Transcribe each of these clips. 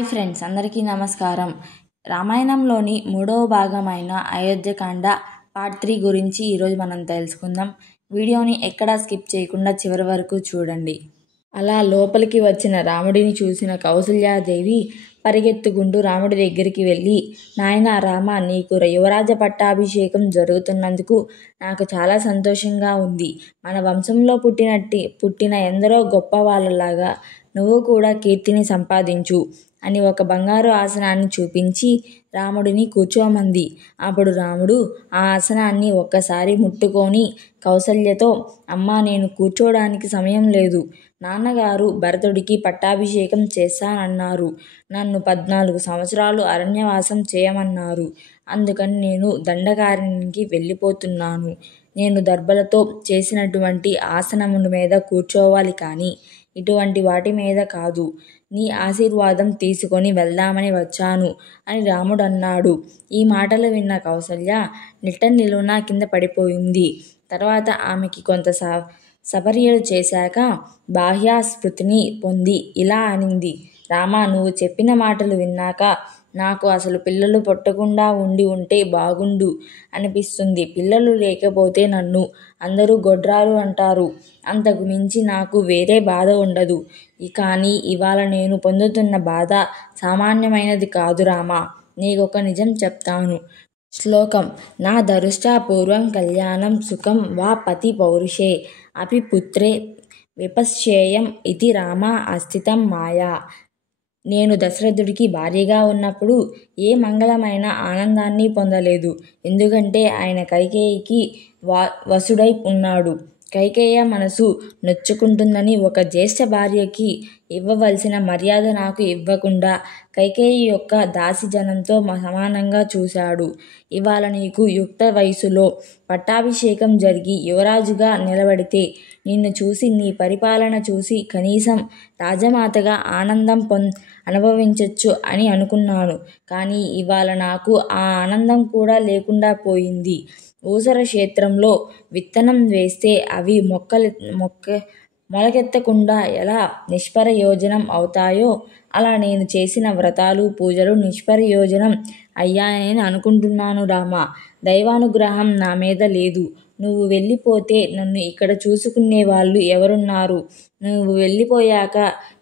Hi friends, అందరికీ నమస్కారం. రామాయణంలోని 3వ భాగమైన అయోధ్యకాండ పార్ట్ 3 గురించి ఈరోజు మనం తెలుసుకుందాం. వీడియోని ఎక్కడా స్కిప్ చేయకుండా చివరి వరకు చూడండి. అలా లోపలికి వచ్చిన రాముడిని చూసిన కౌసల్యాదేవి పరిగెత్తుకుంటూ రాముడి దగ్గరికి వెళ్ళి, నాయనా రామ, నీకు యువరాజ పట్టాభిషేకం జరుగుతున్నందుకు నాకు చాలా సంతోషంగా ఉంది. మన వంశంలో పుట్టిన ఎందరో గొప్ప వాళ్ళలాగా నువ్వు కూడా కీర్తిని సంపాదించు అని ఒక బంగారు ఆసనాన్ని చూపించి రాముడిని కూర్చోమంది. అప్పుడు రాముడు ఆ ఆసనాన్ని ఒక్కసారి ముట్టుకొని కౌసల్యతో, అమ్మా, నేను కూర్చోడానికి సమయం లేదు. నాన్నగారు భరతుడికి పట్టాభిషేకం చేస్తానన్నారు. నన్ను 14 సంవత్సరాలు అరణ్యవాసం చేయమన్నారు. అందుకని నేను దండకారణ్యానికి వెళ్ళిపోతున్నాను. నేను దర్భలతో చేసినటువంటి ఆసనముల మీద కూర్చోవాలి కానీ ఇటువంటి వాటి మీద కాదు. నీ ఆశీర్వాదం తీసుకొని వెళ్దామని వచ్చాను అని రాముడు అన్నాడు. ఈ మాటలు విన్న కౌసల్య నిలువునా కింద పడిపోయింది. తర్వాత ఆమెకి కొంత సపర్యలు చేశాక బాహ్యస్మృతిని పొంది ఇలా అనింది. రామా, నువ్వు చెప్పిన మాటలు విన్నాక నాకు అసలు పిల్లలు పుట్టకుండా ఉంటే బాగుండు అనిపిస్తుంది. పిల్లలు లేకపోతే నన్ను అందరూ గొడ్రాలు అంటారు. అంతకు మించి నాకు వేరే బాధ ఉండదు. కానీ ఇవాళ నేను పొందుతున్న బాధ సామాన్యమైనది కాదు రామా. నీకొక నిజం చెప్తాను. శ్లోకం: నా దృష్టాపూర్వం కళ్యాణం సుఖం వా పతి పౌరుషే అపి పుత్రే విపశ్యేయం ఇది రామ అస్థితం మాయా. నేను దశరథుడికి భార్యగా ఉన్నప్పుడు ఏ మంగళమైన ఆనందాన్ని పొందలేదు. ఎందుకంటే ఆయన కైకేయికి వశుడై ఉన్నాడు. కైకేయ మనసు నొచ్చుకుంటుందని ఒక జ్యేష్ఠ భార్యకి ఇవ్వవలసిన మర్యాద నాకు ఇవ్వకుండా కైకేయి యొక్క దాసీజనంతో సమానంగా చూశాడు. ఇవాళ నీకు యుక్త వయసులో పట్టాభిషేకం జరిగి యువరాజుగా నిలబడితే నిన్ను చూసి, నీ పరిపాలన చూసి కనీసం రాజమాతగా ఆనందం అనుభవించొచ్చు అని అనుకున్నాను. కానీ ఇవాళ నాకు ఆ ఆనందం కూడా లేకుండా పోయింది. ఊసర క్షేత్రంలో విత్తనం వేస్తే అవి మొలకెత్తకుండా ఎలా నిష్ప్రయోజనం అవుతాయో అలా నేను చేసిన వ్రతాలు పూజలు నిష్ప్రయోజనం అయ్యాయని అనుకుంటున్నాను రామా. దైవానుగ్రహం నా మీద లేదు. నువ్వు వెళ్ళిపోతే నన్ను ఇక్కడ చూసుకునే వాళ్ళు ఎవరున్నారు? నువ్వు వెళ్ళిపోయాక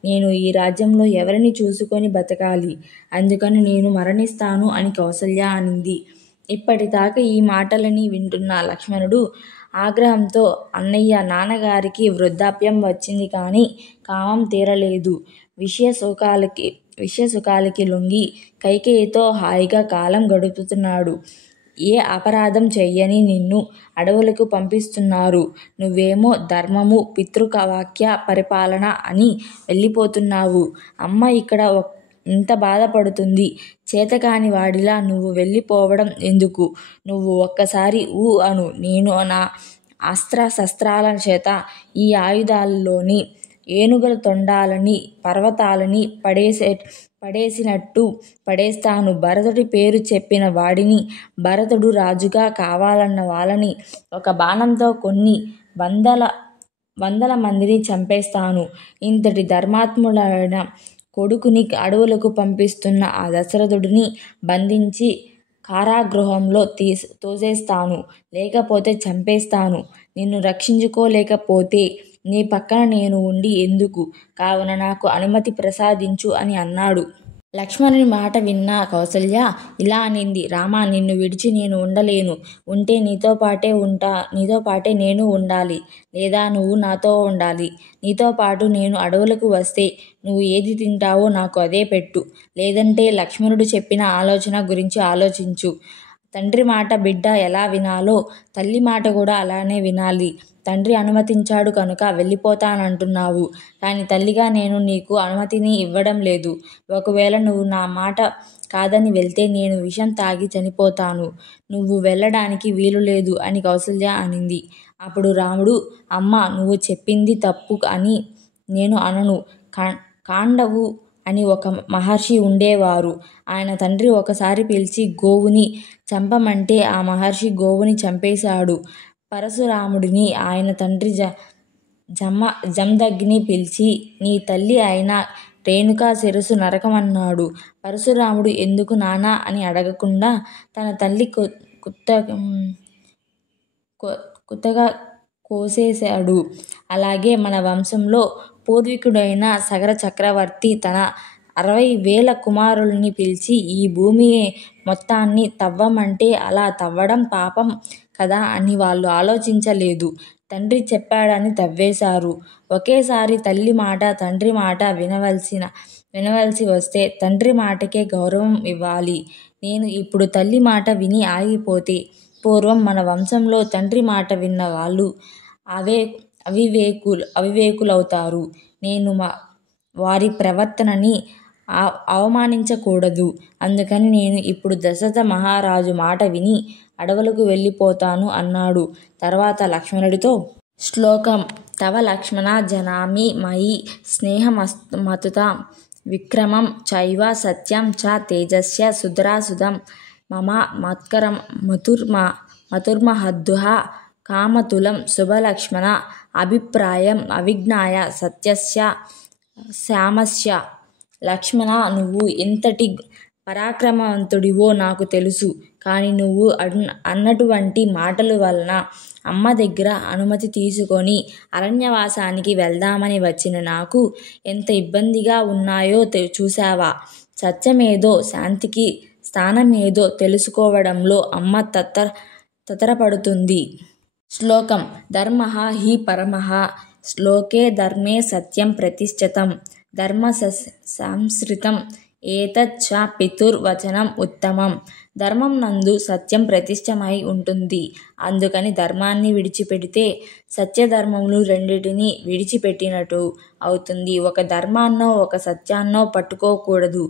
నేను ఈ రాజ్యంలో ఎవరిని చూసుకొని బతకాలి? అందుకని నేను మరణిస్తాను అని కౌసల్య అనింది. ఇప్పటిదాకా ఈ మాటలని వింటున్న లక్ష్మణుడు ఆగ్రహంతో, అన్నయ్య, నాన్నగారికి వృద్ధాప్యం వచ్చింది కానీ కామం తీరలేదు. విషయ సుఖాలకి లొంగి కైకేయితో హాయిగా కాలం గడుపుతున్నాడు. ఏ అపరాధం చెయ్యని నిన్ను అడవులకు పంపిస్తున్నారు. నువ్వేమో ధర్మము, పితృవాక్య పరిపాలన అని వెళ్ళిపోతున్నావు. అమ్మ ఇక్కడ ఇంత బాధపడుతుంది. చేతకాని వాడిలా నువ్వు వెళ్ళిపోవడం ఎందుకు? నువ్వు ఒక్కసారి అను. నేను నా అస్త్రశస్త్రాల చేత ఈ ఆయుధాల్లోని ఏనుగుల తొండాలని పర్వతాలని పడేసినట్టు పడేస్తాను. భరతుడి పేరు చెప్పిన వాడిని, భరతుడు రాజుగా కావాలన్న వాళ్ళని ఒక బాణంతో కొన్ని వందల మందిని చంపేస్తాను. ఇంతటి ధర్మాత్ముడైన కొడుకుని అడవులకు పంపిస్తున్న ఆ దశరథుడిని బంధించి కారాగృహంలో తోసేస్తాను. లేకపోతే చంపేస్తాను. నిన్ను రక్షించుకోలేకపోతే నీ పక్కన నేను ఉండి ఎందుకు? కావున నాకు అనుమతి ప్రసాదించు అని అన్నాడు. లక్ష్మణుని మాట విన్న కౌసల్య ఇలా అనింది. రామా, నిన్ను విడిచి నేను ఉండలేను. ఉంటే నీతో పాటే నేను ఉండాలి. లేదా నువ్వు నాతో ఉండాలి. నీతో పాటు నేను అడవులకు వస్తే నువ్వు ఏది తింటావో నాకు అదే పెట్టు. లేదంటే లక్ష్మణుడు చెప్పిన ఆలోచన గురించి ఆలోచించు. తండ్రి మాట బిడ్డ ఎలా వినాలో తల్లి మాట కూడా అలానే వినాలి. తండ్రి అనుమతించాడు కనుక వెళ్ళిపోతానంటున్నావు. కానీ తల్లిగా నేను నీకు అనుమతిని ఇవ్వడం లేదు. ఒకవేళ నువ్వు నా మాట కాదని వెళ్తే నేను విషం తాగి చనిపోతాను. నువ్వు వెళ్ళడానికి వీలు లేదు అని కౌసల్య అనింది. అప్పుడు రాముడు, అమ్మ, నువ్వు చెప్పింది తప్పు అని నేను అనను. కాండవు అని ఒక మహర్షి ఉండేవారు. ఆయన తండ్రి ఒకసారి పిలిచి గోవుని చంపమంటే ఆ మహర్షి గోవుని చంపేశాడు. పరశురాముడిని ఆయన తండ్రి జమదగ్ని పిలిచి, నీ తల్లి అయిన రేణుకా శిరస్సు నరకమన్నాడు. పరశురాముడు ఎందుకు నానా అని అడగకుండా తన తల్లి కుత్తగా కోసేశాడు. అలాగే మన వంశంలో పూర్వీకుడైన సగర చక్రవర్తి తన 60,000 కుమారుల్ని పిలిచి ఈ భూమి మొత్తాన్ని తవ్వమంటే అలా తవ్వడం పాపం కదా అని వాళ్ళు ఆలోచించలేదు. తండ్రి చెప్పాడని తవ్వేశారు. ఒకేసారి తల్లి మాట తండ్రి మాట వినవలసి వస్తే తండ్రి మాటకే గౌరవం ఇవ్వాలి. నేను ఇప్పుడు తల్లి మాట విని ఆగిపోతే పూర్వం మన వంశంలో తండ్రి మాట విన్న వాళ్ళు అవివేకులవుతారు. నేను వారి ప్రవర్తనని అవమానించకూడదు. అందుకని నేను ఇప్పుడు దశరథ మహారాజు మాట విని అడవులకు వెళ్ళిపోతాను అన్నాడు. తర్వాత లక్ష్మణుడితో శ్లోకం తవ లక్ష్మణ జనామి మయి స్నేహమతుత విక్రమం చైవ సత్యం చ తేజస్య సుధరాసుధం మమ మతుర్మహద్దుః కామతులం శుభలక్ష్మణ అభిప్రాయం అవిజ్ఞాయ సత్యస్య శ్యామస్య. లక్ష్మణ, నువ్వు ఎంతటి పరాక్రమవంతుడివో నాకు తెలుసు. కానీ నువ్వు అన్నటువంటి మాటల వలన అమ్మ దగ్గర అనుమతి తీసుకొని అరణ్యవాసానికి వెళ్దామని వచ్చిన నాకు ఎంత ఇబ్బందిగా ఉన్నాయో చూశావా? సత్యమేదో శాంతికి స్థానమేదో తెలుసుకోవడంలో అమ్మ తత్తరపడుతుంది. శ్లోకం ధర్మః హి పరమః శ్లోకే ధర్మే సత్యం ప్రతిష్ఠితం ధర్మ సంశ్రితం ఏతచ్చ పితుర్వచనం ఉత్తమం. ధర్మం నందు సత్యం ప్రతిష్టమై ఉంటుంది. అందుకని ధర్మాన్ని విడిచిపెడితే సత్యధర్మములు రెండింటినీ విడిచిపెట్టినట్టు అవుతుంది. ఒక ధర్మాన్నో ఒక సత్యాన్నో పట్టుకోకూడదు.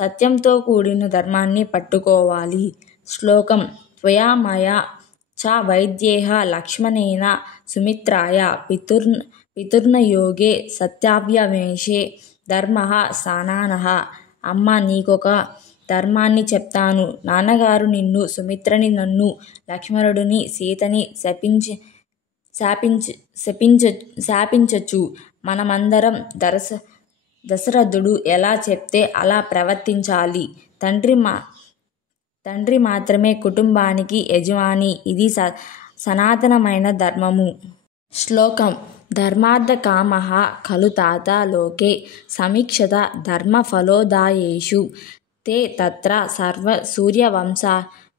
సత్యంతో కూడిన ధర్మాన్ని పట్టుకోవాలి. శ్లోకం త్వయా మయా చ వైద్యేహ లక్ష్మణేన సుమిత్రాయ పితుర్నయోగే సత్యావ్యవేశే ధర్మః సనానః. అమ్మ, నీకొక ధర్మాన్ని చెప్తాను. నాన్నగారు నిన్ను, సుమిత్రని, నన్ను, లక్ష్మణుడిని, సీతని శాపించచ్చు. మనమందరం దశరథుడు ఎలా చెప్తే అలా ప్రవర్తించాలి. తండ్రి మాత్రమే కుటుంబానికి యజమాని. ఇది సనాతనమైన ధర్మము. శ్లోకం ధర్మార్థకామః ఖలు తాత లోకే సమీక్షత ధర్మఫలోదాయేషు తే తత్ర సర్వ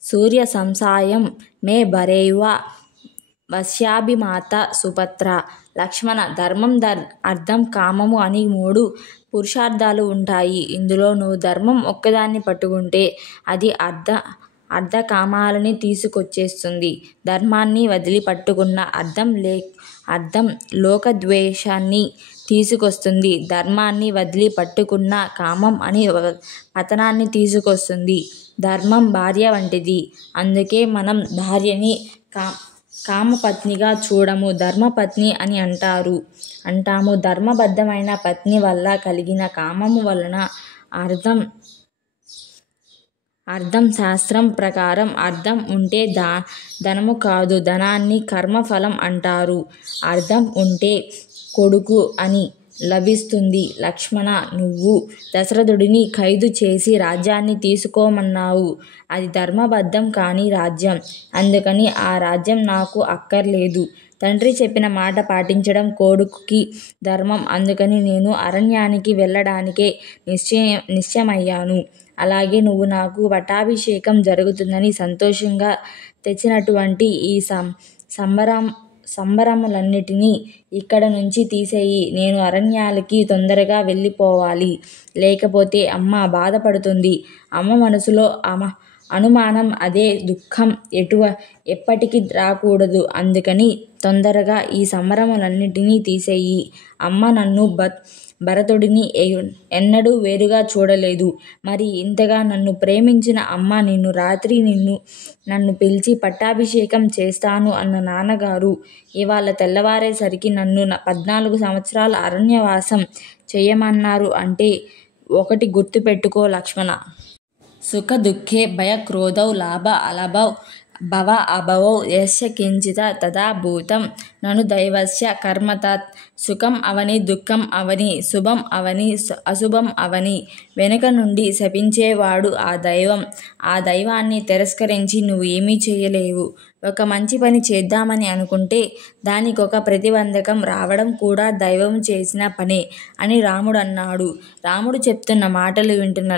సూర్యసంసాయం మే భరేవ వశ్యాభిమాత సుపత్ర. లక్ష్మణ, ధర్మం అర్థం కామము అని 3 పురుషార్థాలు ఉంటాయి. ఇందులో నువ్వు ధర్మం ఒక్కదాన్ని పట్టుకుంటే అది అర్థకామాలని తీసుకొచ్చేస్తుంది. ధర్మాన్ని వదిలి పట్టుకున్న అర్థం లోకద్వేషాన్ని తీసుకొస్తుంది. ధర్మాన్ని వదిలి పట్టుకున్న కామం అని పతనాన్ని తీసుకొస్తుంది. ధర్మం భార్య వంటిది. అందుకే మనం భార్యని కామపత్నిగా చూడము, ధర్మపత్ని అని అంటాము. ధర్మబద్ధమైన పత్ని వల్ల కలిగిన కామము వలన అర్థం శాస్త్రం ప్రకారం అర్థం ఉంటే ధనము కాదు, ధనాన్ని కర్మఫలం అంటారు. అర్థం ఉంటే కొడుకు అని లభిస్తుంది. లక్ష్మణ, నువ్వు దశరథుడిని ఖైదు చేసి రాజ్యాన్ని తీసుకోమన్నావు. అది ధర్మబద్ధం కాని రాజ్యం. అందుకని ఆ రాజ్యం నాకు అక్కర్లేదు. తండ్రి చెప్పిన మాట పాటించడం కొడుకుకి ధర్మం. అందుకని నేను అరణ్యానికి వెళ్ళడానికే నిశ్చయమయ్యాను. అలాగే నువ్వు నాకు పట్టాభిషేకం జరుగుతుందని సంతోషంగా తెచ్చినటువంటి ఈ సంబరములన్నిటినీ ఇక్కడ నుంచి తీసేయి. నేను అరణ్యాలకి తొందరగా వెళ్ళిపోవాలి. లేకపోతే అమ్మ బాధపడుతుంది. అమ్మ మనసులో అనుమానం, అదే దుఃఖం ఎప్పటికీ రాకూడదు. అందుకని తొందరగా ఈ సంబరములన్నిటినీ తీసేయి. అమ్మ నన్ను భరతుడిని ఎన్నడూ వేరుగా చూడలేదు. మరి ఇంతగా నన్ను ప్రేమించిన అమ్మ రాత్రి నన్ను పిలిచి పట్టాభిషేకం చేస్తాను అన్న నాన్నగారు ఇవాళ తెల్లవారేసరికి నన్ను 14 సంవత్సరాల అరణ్యవాసం చేయమన్నారు అంటే ఒకటి గుర్తుపెట్టుకో లక్ష్మణ. సుఖ దుఃఖే భయ క్రోధౌ లాభ అలభౌ భవ అభవౌ యస్య కించిత తథా భూతం నను దైవస్య కర్మతాత్ సుఖం అవని దుఃఖం అవని శుభం అవని అశుభం అవని వెనుక నుండి శపించేవాడు ఆ దైవం. ఆ దైవాన్ని తిరస్కరించి నువ్వు ఏమీ చేయలేవు. ఒక మంచి పని చేద్దామని అనుకుంటే దానికొక ప్రతిబంధకం రావడం కూడా దైవం చేసిన పనే అని రాముడు అన్నాడు. రాముడు చెప్తున్న మాటలు వింటున్న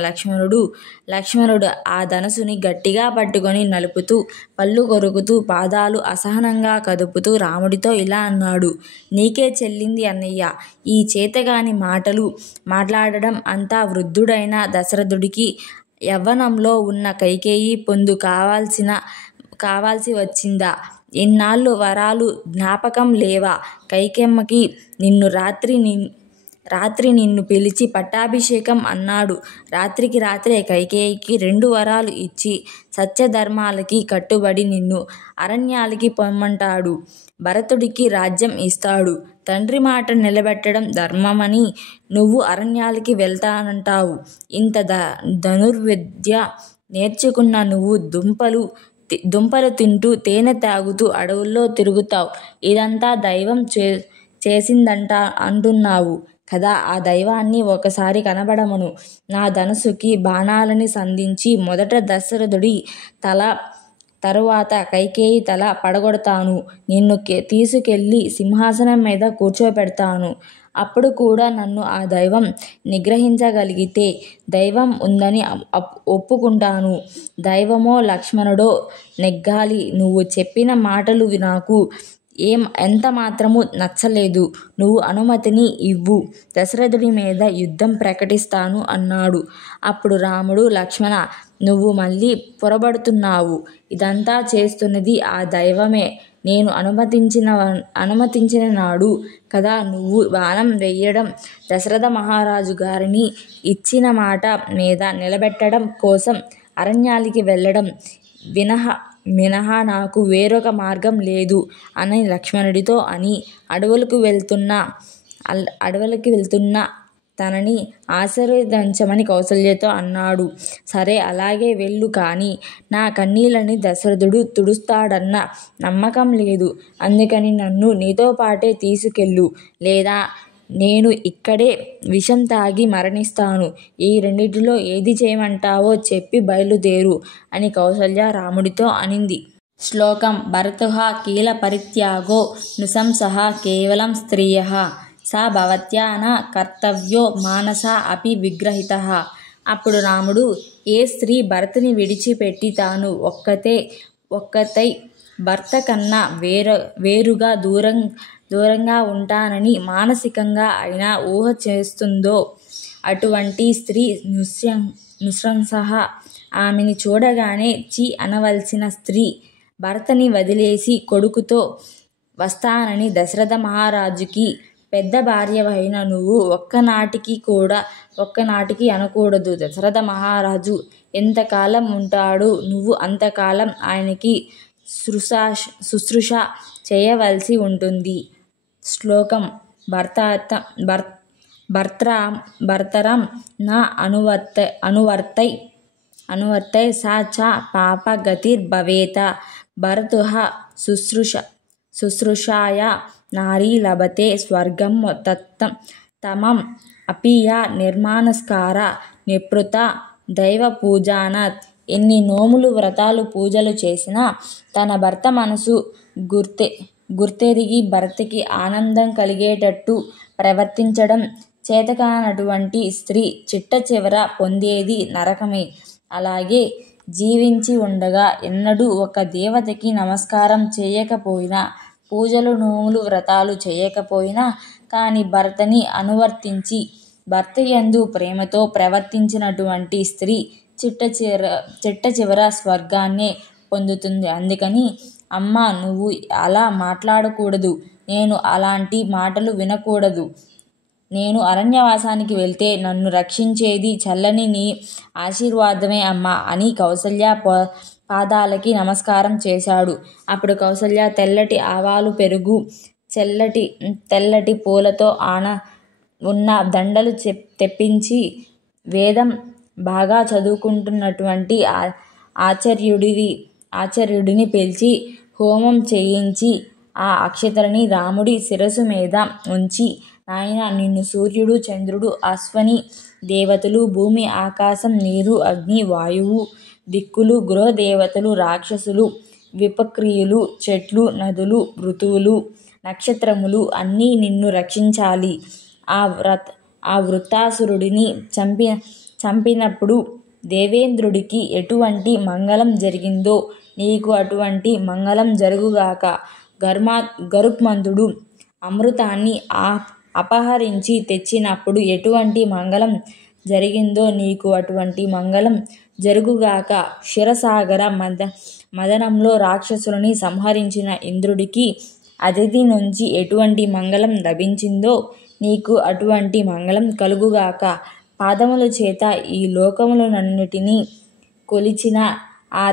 లక్ష్మణుడు ఆ ధనసుని గట్టిగా పట్టుకొని నలుపుతూ పళ్ళు కొరుకుతూ పాదాలు అసహనంగా కదుపుతూ రాముడితో ఇలా అన్నాడు. నీకే చెల్లింది అన్నయ్య ఈ చేతగాని మాటలు మాట్లాడడం. అంతా వృద్ధుడైన దశరథుడికి యవ్వనంలో ఉన్న కైకేయి పొందు కావాల్సి వచ్చిందా? ఇన్నాళ్ళు వరాలు జ్ఞాపకం లేవా కైకెమ్మకి? రాత్రి నిన్ను పిలిచి పట్టాభిషేకం అన్నాడు. రాత్రికి రాత్రే కైకేయికి 2 వరాలు ఇచ్చి సత్యధర్మాలకి కట్టుబడి నిన్ను అరణ్యాలకి పొమ్మంటాడు. భరతుడికి రాజ్యం ఇస్తాడు. తండ్రి మాట నిలబెట్టడం ధర్మమని నువ్వు అరణ్యాలకి వెళ్తానంటావు. ఇంత ధనుర్విద్య నేర్చుకున్న నువ్వు దుంపలు తింటూ తేనె తాగుతూ అడవుల్లో తిరుగుతావు. ఇదంతా దైవం చేసిందంట అంటున్నావు కదా. ఆ దైవాన్ని ఒకసారి కనబడమను. నా ధనుసుకి బాణాలని సంధించి మొదట దశరథుడి తల తరువాత కైకేయి తల పడగొడతాను. నిన్ను తీసుకెళ్ళి సింహాసనం మీద కూర్చోపెడతాను. అప్పుడు కూడా నన్ను ఆ దైవం నిగ్రహించగలిగితే దైవం ఉందని ఒప్పుకుంటాను. దైవమో లక్ష్మణుడో నెగ్గాలి. నువ్వు చెప్పిన మాటలు నాకు ఎంత మాత్రమూ నచ్చలేదు. నువ్వు అనుమతిని ఇవ్వు. దశరథుడి మీద యుద్ధం ప్రకటిస్తాను అన్నాడు. అప్పుడు రాముడు, లక్ష్మణ నువ్వు మళ్ళీ పొరబడుతున్నావు. ఇదంతా చేస్తున్నది ఆ దైవమే. నేను అనుమతించిన నాడు కదా నువ్వు బాణం వెయ్యడం. దశరథ మహారాజు గారిని ఇచ్చిన మాట మీద నిలబెట్టడం కోసం అరణ్యాలకి వెళ్ళడం మినహా నాకు వేరొక మార్గం లేదు అని లక్ష్మణుడితో అని అడవులకు వెళ్తున్న తనని ఆశీర్వదించమని కౌసల్యతో అన్నాడు. సరే అలాగే వెళ్ళు. కానీ నా కన్నీళ్ళని దశరథుడు తుడుస్తాడన్న నమ్మకం లేదు. అందుకని నన్ను నీతో పాటే తీసుకెళ్ళు. లేదా నేను ఇక్కడే విషం తాగి మరణిస్తాను. ఈ రెండిటిలో ఏది చేయమంటావో చెప్పి బయలుదేరు అని కౌసల్య రాముడితో అనింది. శ్లోకం భరతుః కీల పరిత్యాగో నృశంసః కేవలం స్త్రియః స భవత్యా న కర్తవ్యో మానసా అపి విగ్రహితః. అప్పుడు రాముడు, ఏ స్త్రీ భర్తని విడిచిపెట్టి తాను ఒక్కతై భర్త కన్నా వేరుగా దూరంగా ఉంటానని మానసికంగా అయినా ఊహ చేస్తుందో అటువంటి స్త్రీ నృశంసః. ఆమెని చూడగానే ఛీ అనవలసిన స్త్రీ. భర్తని వదిలేసి కొడుకుతో వస్తానని దశరథ మహారాజుకి పెద్ద భార్యవైన నువ్వు ఒక్కనాటికి అనకూడదు. దశరథ మహారాజు ఎంతకాలం ఉంటాడో నువ్వు అంతకాలం ఆయనకి శుశ్రూష చేయవలసి ఉంటుంది. శ్లోకం భర్తరం న అనువర్తై సా చ పాపగతిర్భవేత. భరతుః శుశ్రూషయా నారీ లభతే స్వర్గం తమం అపి యా నిర్మానస్కార నిపృత దైవపూజానాత్. ఎన్ని నోములు వ్రతాలు పూజలు చేసినా తన భర్త మనసు గుర్తెరిగి భర్తకి ఆనందం కలిగేటట్టు ప్రవర్తించడం చేతకానటువంటి స్త్రీ చిట్ట చివర పొందేది నరకమే. అలాగే జీవించి ఉండగా ఎన్నడూ ఒక దేవతకి నమస్కారం చేయకపోయినా, పూజలు నోములు వ్రతాలు చేయకపోయినా కానీ భర్తని అనువర్తించి భర్త యందు ప్రేమతో ప్రవర్తించినటువంటి స్త్రీ చిట్ట చివర స్వర్గాన్నే పొందుతుంది. అందుకని అమ్మా నువ్వు అలా మాట్లాడకూడదు. నేను అలాంటి మాటలు వినకూడదు. నేను అరణ్యవాసానికి వెళ్తే నన్ను రక్షించేది చల్లని నీ ఆశీర్వాదమే అమ్మా అని కౌసల్య పాదాలకి నమస్కారం చేశాడు. అప్పుడు కౌసల్య తెల్లటి ఆవాలు పెరుగు తెల్లటి పూలతో ఉన్న దండలు తెప్పించి వేదం బాగా చదువుకుంటున్నటువంటి ఆచార్యుడిని పిలిచి హోమం చేయించి ఆ అక్షతలని రాముడి శిరస్సు మీద ఉంచి, నాయనా, నిన్ను సూర్యుడు, చంద్రుడు, అశ్వని దేవతలు, భూమి, ఆకాశం, నీరు, అగ్ని, వాయువు, దిక్కులు, గృహదేవతలు, రాక్షసులు, విపక్రియులు, చెట్లు, నదులు, ఋతువులు, నక్షత్రములు అన్నీ నిన్ను రక్షించాలి. ఆ వృత్తాసురుడిని చంపినప్పుడు దేవేంద్రుడికి ఎటువంటి మంగళం జరిగిందో నీకు అటువంటి మంగళం జరుగుగాక. గరుత్మంతుడు అమృతాన్ని అపహరించి తెచ్చినప్పుడు ఎటువంటి మంగళం జరిగిందో నీకు అటువంటి మంగళం జరుగుగాక. క్షీరసాగర మదనంలో రాక్షసులని సంహరించిన ఇంద్రుడికి అతిథి నుంచి ఎటువంటి మంగళం లభించిందో నీకు అటువంటి మంగళం కలుగుగాక. పాదముల చేత ఈ లోకములన్నిటినీ కొలిచిన ఆ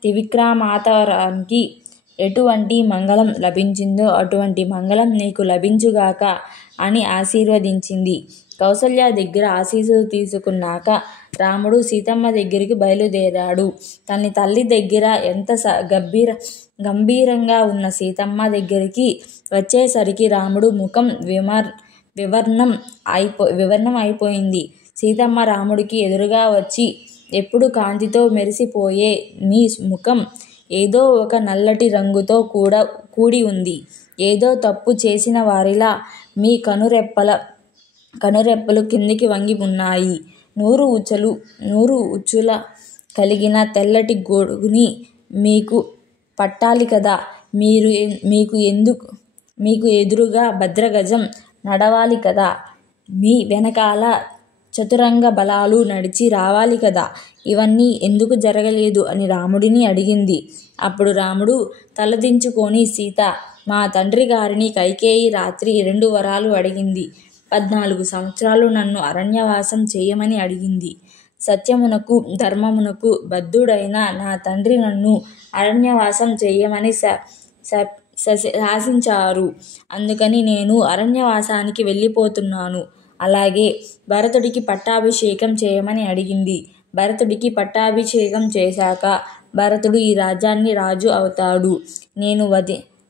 త్రివిక్రమావతారానికి ఎటువంటి మంగళం లభించిందో అటువంటి మంగళం నీకు లభించుగాక అని ఆశీర్వదించింది. కౌసల్య దగ్గర ఆశీస్సులు తీసుకున్నాక రాముడు సీతమ్మ దగ్గరికి బయలుదేరాడు. తన తల్లి దగ్గర ఎంత గంభీరంగా ఉన్న సీతమ్మ దగ్గరికి వచ్చేసరికి రాముడు ముఖం వివర్ణం అయిపోయింది. సీతమ్మ రాముడికి ఎదురుగా వచ్చి, ఎప్పుడు కాంతితో మెరిసిపోయే మీ ముఖం ఏదో ఒక నల్లటి రంగుతో కూడి ఉంది. ఏదో తప్పు చేసిన వారిలా మీ కనురెప్పలు కిందికి వంగి ఉన్నాయి. 100 ఉచ్చుల కలిగిన తెల్లటి గొడుగుని మీకు పట్టాలి కదా. మీకు ఎదురుగా భద్రగజం నడవాలి కదా. మీ వెనకాల చతురంగ బలాలు నడిచి రావాలి కదా. ఇవన్నీ ఎందుకు జరగలేదు అని రాముడిని అడిగింది. అప్పుడు రాముడు తలదించుకొని, సీత, మా తండ్రి గారిని కైకేయి రాత్రి 2 వరాలు అడిగింది. 14 సంవత్సరాలు నన్ను అరణ్యవాసం చేయమని అడిగింది. సత్యమునకు ధర్మమునకు బద్ధుడైన నా తండ్రి నన్ను అరణ్యవాసం చేయమని శాసించారు. అందుకని నేను అరణ్యవాసానికి వెళ్ళిపోతున్నాను. అలాగే భరతుడికి పట్టాభిషేకం చేయమని అడిగింది. భరతుడికి పట్టాభిషేకం చేశాక భరతుడు ఈ రాజ్యాన్ని రాజు అవుతాడు. నేను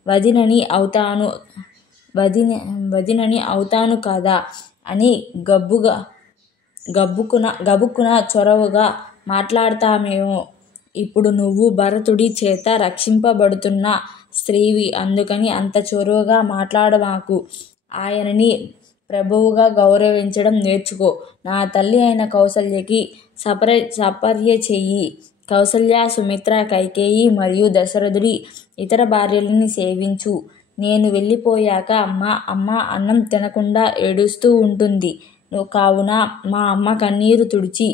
వదినని అవుతాను కదా అని గబుక్కున చొరవగా మాట్లాడతామేమో. ఇప్పుడు నువ్వు భరతుడి చేత రక్షింపబడుతున్న స్త్రీవి. అందుకని అంత చొరవగా మాట్లాడమాకు. ఆయనని ప్రభువుగా గౌరవించడం నేర్చుకో. నా తల్లి అయిన కౌసల్యకి సపర్య చెయ్యి. కౌసల్య, సుమిత్ర, కైకేయి మరియు దశరథుడి ఇతర భార్యలని సేవించు. నేను వెళ్ళిపోయాక అమ్మ అన్నం తినకుండా ఏడుస్తూ ఉంటుంది. కావున మా అమ్మ కన్నీరు తుడిచి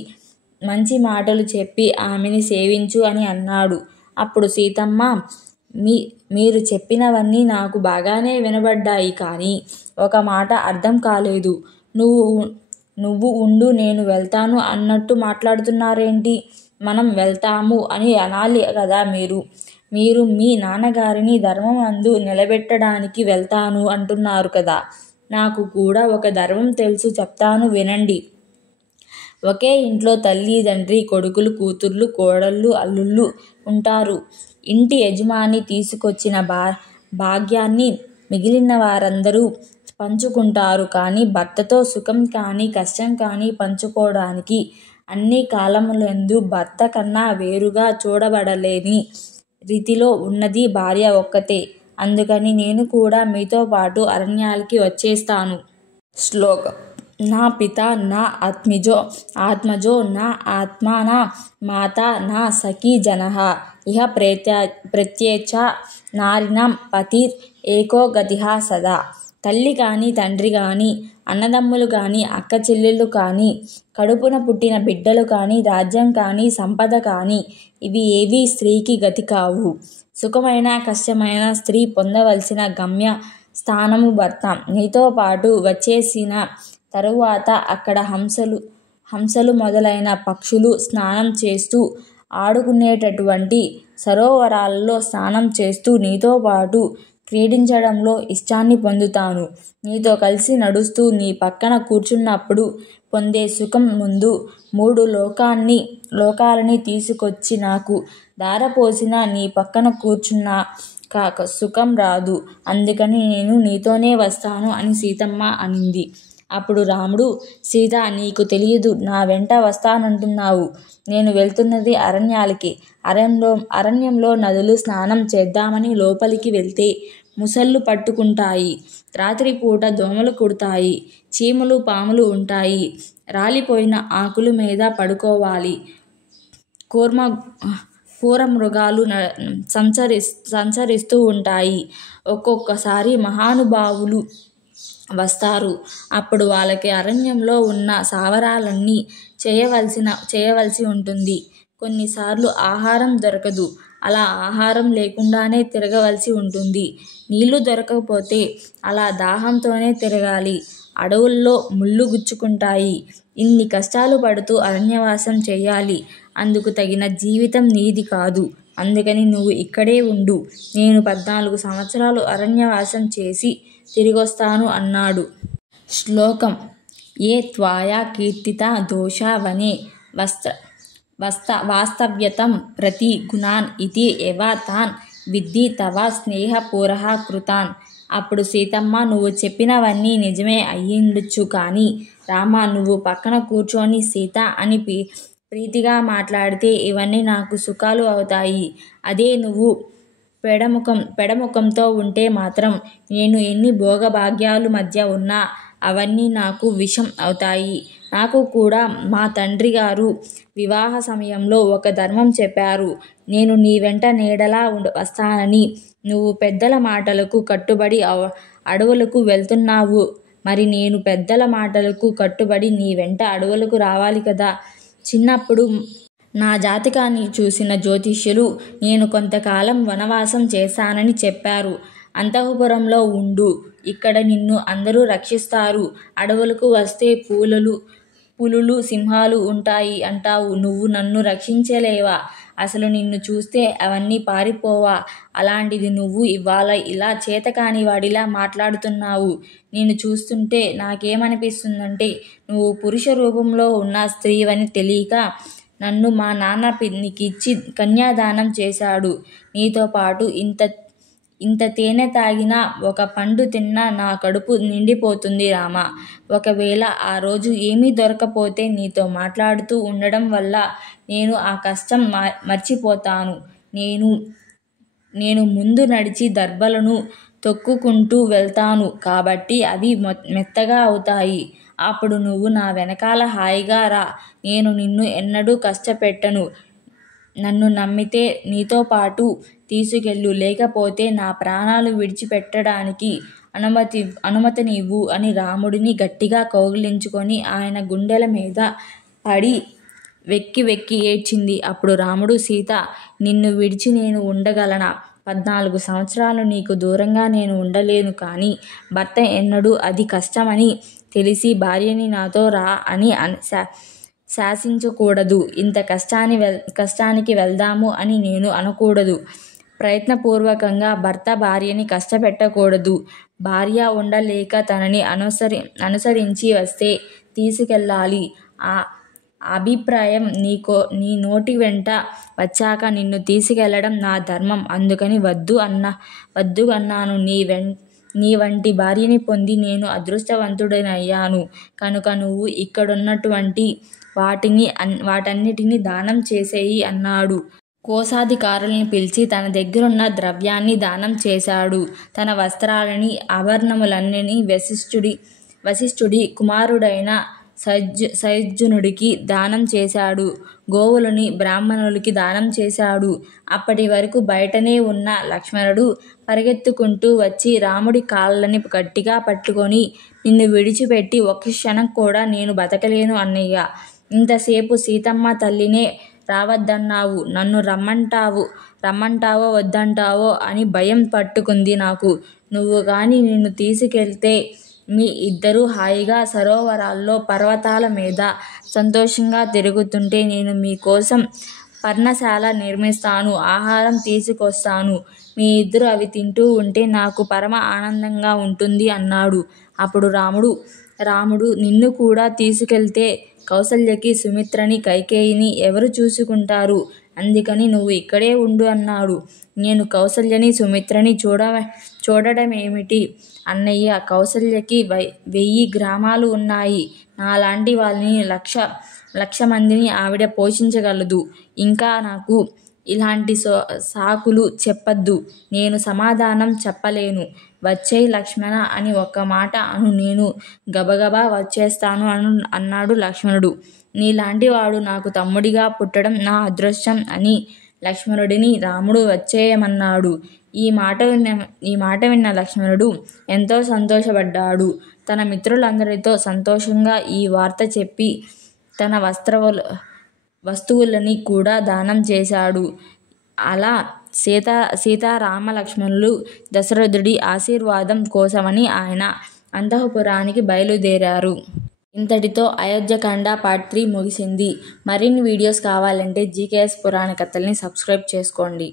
మంచి మాటలు చెప్పి ఆమెని సేవించు అని అన్నాడు. అప్పుడు సీతమ్మ, మీరు చెప్పినవన్నీ నాకు బాగానే వినబడ్డాయి. కానీ ఒక మాట అర్థం కాలేదు. నువ్వు ఉండు, నేను వెళ్తాను అన్నట్టు మాట్లాడుతున్నారేంటి? మనం వెళ్తాము అని అనాలి కదా. మీరు మీ నాన్నగారిని ధర్మమందు నిలబెట్టడానికి వెళ్తాను అంటున్నారు కదా. నాకు కూడా ఒక ధర్మం తెలుసు, చెప్తాను వినండి. ఒకే ఇంట్లో తల్లి, తండ్రి, కొడుకులు, కూతుర్లు, కోడళ్ళు, అల్లుళ్ళు ఉంటారు. ఇంటి యజమాని తీసుకొచ్చిన భాగ్యాన్ని మిగిలిన వారందరూ పంచుకుంటారు. కానీ భర్తతో సుఖం కానీ కష్టం కానీ పంచుకోవడానికి అన్ని కాలములందు భర్త కన్నా వేరుగా చూడబడలేని రీతిలో ఉన్నది భార్య ఒక్కతే. అందుకని నేను కూడా మీతో పాటు అరణ్యాలకి వచ్చేస్తాను. శ్లోకం. నా పిత నా ఆత్మజో నా ఆత్మా నా మాత నా సఖీ జనః ఇహ ప్రత్యేచ నారిణం పతిర్ ఏకో గతిః సదా. తల్లి కానీ, తండ్రి కానీ, అన్నదమ్ములు కానీ, అక్క చెల్లెళ్ళు కానీ, కడుపున పుట్టిన బిడ్డలు కానీ, రాజ్యం కానీ, సంపద కానీ ఇవి ఏవీ స్త్రీకి గతి కావు. సుఖమైన కష్టమైన స్త్రీ పొందవలసిన గమ్య స్థానము భర్త. నీతో పాటు వచ్చేసిన తరువాత అక్కడ హంసలు మొదలైన పక్షులు స్నానం చేస్తూ ఆడుకునేటటువంటి సరోవరాలలో స్నానం చేస్తూ నీతో పాటు క్రీడించడంలో ఇష్టాన్ని పొందుతాను. నీతో కలిసి నడుస్తూ నీ పక్కన కూర్చున్నప్పుడు పొందే సుఖం ముందు 3 లోకాలని తీసుకొచ్చి నాకు ధారపోసిన నీ పక్కన కూర్చున్న సుఖం రాదు. అందుకని నేను నీతోనే వస్తాను అని సీతమ్మ అనింది. అప్పుడు రాముడు, సీత, నీకు తెలియదు, నా వెంట వస్తానంటున్నావు. నేను వెళ్తున్నది అరణ్యాలకి. అరణ్యంలో నదులు స్నానం చేద్దామని లోపలికి వెళ్తే ముసళ్ళు పట్టుకుంటాయి. రాత్రిపూట దోమలు కుడతాయి. చీమలు పాములు ఉంటాయి. రాలిపోయిన ఆకుల మీద పడుకోవాలి. క్రూర మృగాలు సంచరిస్తూ ఉంటాయి. ఒక్కొక్కసారి మహానుభావులు వస్తారు. అప్పుడు వాళ్ళకి అరణ్యంలో ఉన్న సావరాలన్నీ చేయవలసి ఉంటుంది. కొన్నిసార్లు ఆహారం దొరకదు. అలా ఆహారం లేకుండానే తిరగవలసి ఉంటుంది. నీళ్లు దొరకకపోతే అలా దాహంతోనే తిరగాలి. అడవుల్లో ముళ్ళు గుచ్చుకుంటాయి. ఇన్ని కష్టాలు పడుతూ అరణ్యవాసం చెయ్యాలి. అందుకు తగిన జీవితం నీది కాదు. అందుకని నువ్వు ఇక్కడే ఉండు. నేను 14 సంవత్సరాలు అరణ్యవాసం చేసి తిరిగొస్తాను అన్నాడు. శ్లోకం: ఏ త్వయా కీర్తిత దోషా వనే వాస్తవ్యతం ప్రతి గుణాన్ ఇతి ఎవ తాన్ విద్ధి తవ స్నేహపూరః కృతాన్. అప్పుడు సీతమ్మ, నువ్వు చెప్పినవన్నీ నిజమే అయ్యుండొచ్చు కానీ రామా, నువ్వు పక్కన కూర్చొని సీత అని ప్రీతిగా మాట్లాడితే ఇవన్నీ నాకు సుఖాలు అవుతాయి. అదే నువ్వు పెడముఖంతో ఉంటే మాత్రం నేను ఎన్ని భోగభాగ్యాలు మధ్య ఉన్నా అవన్నీ నాకు విషం అవుతాయి. నాకు కూడా మా తండ్రిగారు వివాహ సమయంలో ఒక ధర్మం చెప్పారు. నేను నీ వెంట నీడలా వస్తానని. నువ్వు పెద్దల మాటలకు కట్టుబడి అడవులకు వెళ్తున్నావు. మరి నేను పెద్దల మాటలకు కట్టుబడి నీ వెంట అడవులకు రావాలి కదా. చిన్నప్పుడు నా జాతకాన్ని చూసిన జ్యోతిష్యులు నేను కొంతకాలం వనవాసం చేశానని చెప్పారు. అంతఃపురంలో ఉండు. ఇక్కడ నిన్ను అందరూ రక్షిస్తారు. అడవులకు వస్తే పులులు సింహాలు ఉంటాయి అంటావు. నువ్వు నన్ను రక్షించలేవా? అసలు నిన్ను చూస్తే అవన్నీ పారిపోవా? అలాంటిది నువ్వు ఇవాళ ఇలా చేతకాని వాడిలా మాట్లాడుతున్నావు. నిన్ను చూస్తుంటే నాకేమనిపిస్తుందంటే నువ్వు పురుష రూపంలో ఉన్న స్త్రీవని తెలియక నన్ను మా నాన్న నీకిచ్చి కన్యాదానం చేశాడు. నీతో పాటు ఇంత తేనె తాగినా, ఒక పండు తిన్నా నా కడుపు నిండిపోతుంది రామా. ఒకవేళ ఆ రోజు ఏమీ దొరకపోతే నీతో మాట్లాడుతూ ఉండడం వల్ల నేను ఆ కష్టం మర్చిపోతాను. నేను ముందు నడిచి దర్భలను తొక్కుకుంటూ వెళ్తాను కాబట్టి అవి మెత్తగా అవుతాయి. అప్పుడు నువ్వు నా వెనకాల హాయిగా రా. నేను నిన్ను ఎన్నడూ కష్టపెట్టను. నన్ను నమ్మితే నీతో పాటు తీసుకెళ్ళు. లేకపోతే నా ప్రాణాలు విడిచిపెట్టడానికి అనుమతినివ్వు అని రాముడిని గట్టిగా కౌగిలించుకొని ఆయన గుండెల మీద పడి వెక్కి ఏడ్చింది. అప్పుడు రాముడు, సీత, నిన్ను విడిచి నేను ఉండగలనా? 14 సంవత్సరాలు నీకు దూరంగా నేను ఉండలేను. కానీ భర్త ఎన్నడూ అది కష్టమని తెలిసి భార్యని నాతో రా అని శాసించకూడదు. ఇంత కష్టానికి వెళ్దాము అని నేను అనకూడదు. ప్రయత్నపూర్వకంగా భర్త భార్యని కష్టపెట్టకూడదు. భార్య ఉండలేక తనని అనుసరించి వస్తే తీసుకెళ్ళాలి. ఆ అభిప్రాయం నీ నోటి వెంట వచ్చాక నిన్ను తీసుకెళ్ళడం నా ధర్మం. అందుకని వద్దు అన్నాను. నీ వంటి భార్యని పొంది నేను అదృష్టవంతుడనయ్యాను కనుక నువ్వు ఇక్కడున్నటువంటి వాటన్నిటినీ దానం చేసేయి అన్నాడు. కోశాధికారుల్ని పిలిచి తన దగ్గరున్న ద్రవ్యాన్ని దానం చేశాడు. తన వస్త్రాలని, ఆభరణములన్నీ వశిష్ఠుడి కుమారుడైన సయుజ్జనుడికి దానం చేశాడు. గోవులని బ్రాహ్మణులకి దానం చేశాడు. అప్పటి వరకు బయటనే ఉన్న లక్ష్మణుడు పరిగెత్తుకుంటూ వచ్చి రాముడి కాళ్ళని గట్టిగా పట్టుకొని, నిన్ను విడిచిపెట్టి ఒక్క క్షణం కూడా నేను బతకలేను అన్నయ్య. ఇంతసేపు సీతమ్మ తల్లినే రావద్దన్నావు. నన్ను రమ్మంటావో వద్దంటావో అని భయం పట్టుకుంది నాకు. నువ్వు గాని నిన్ను తీసుకెళ్తే మీ ఇద్దరూ హాయిగా సరోవరాల్లో పర్వతాల మీద సంతోషంగా తిరుగుతుంటే నేను మీకోసం పర్ణశాల నిర్మిస్తాను. ఆహారం తీసుకొస్తాను. మీ ఇద్దరు అవి తింటూ ఉంటే నాకు పరమ ఆనందంగా ఉంటుంది అన్నాడు. అప్పుడు రాముడు, నిన్ను కూడా తీసుకెళ్తే కౌసల్యకి సుమిత్రని కైకేయిని ఎవరు చూసుకుంటారు, అందుకని నువ్వు ఇక్కడే ఉండు అన్నాడు. నేను కౌసల్యని సుమిత్రని చూడడమేమిటి అన్నయ్య, కౌసల్యకి 1000 గ్రామాలు ఉన్నాయి. నాలాంటి వాళ్ళని లక్ష మందిని ఆవిడ పోషించగలదు. ఇంకా నాకు ఇలాంటి సాకులు చెప్పద్దు. నేను సమాధానం చెప్పలేను. వచ్చేయ్ లక్ష్మణ అని ఒక్క మాట అను, నేను గబగబా వచ్చేస్తాను అన్నాడు లక్ష్మణుడు. నీలాంటి వాడు నాకు తమ్ముడిగా పుట్టడం నా అదృష్టం అని లక్ష్మణుడిని రాముడు వచ్చేయమన్నాడు. ఈ మాట విన్న లక్ష్మణుడు ఎంతో సంతోషపడ్డాడు. తన మిత్రులందరితో సంతోషంగా ఈ వార్త చెప్పి తన వస్తువులని కూడా దానం చేశాడు. అలా సీతారామ లక్ష్మణులు దశరథుడి ఆశీర్వాదం కోసమని ఆయన అంతఃపురానికి బయలుదేరారు. ఇంతటితో అయోధ్యకాండ పార్ట్ 3 ముగిసింది. మరిన్ని వీడియోస్ కావాలంటే జీకేఎస్ పురాణ కథల్ని సబ్స్క్రైబ్ చేసుకోండి.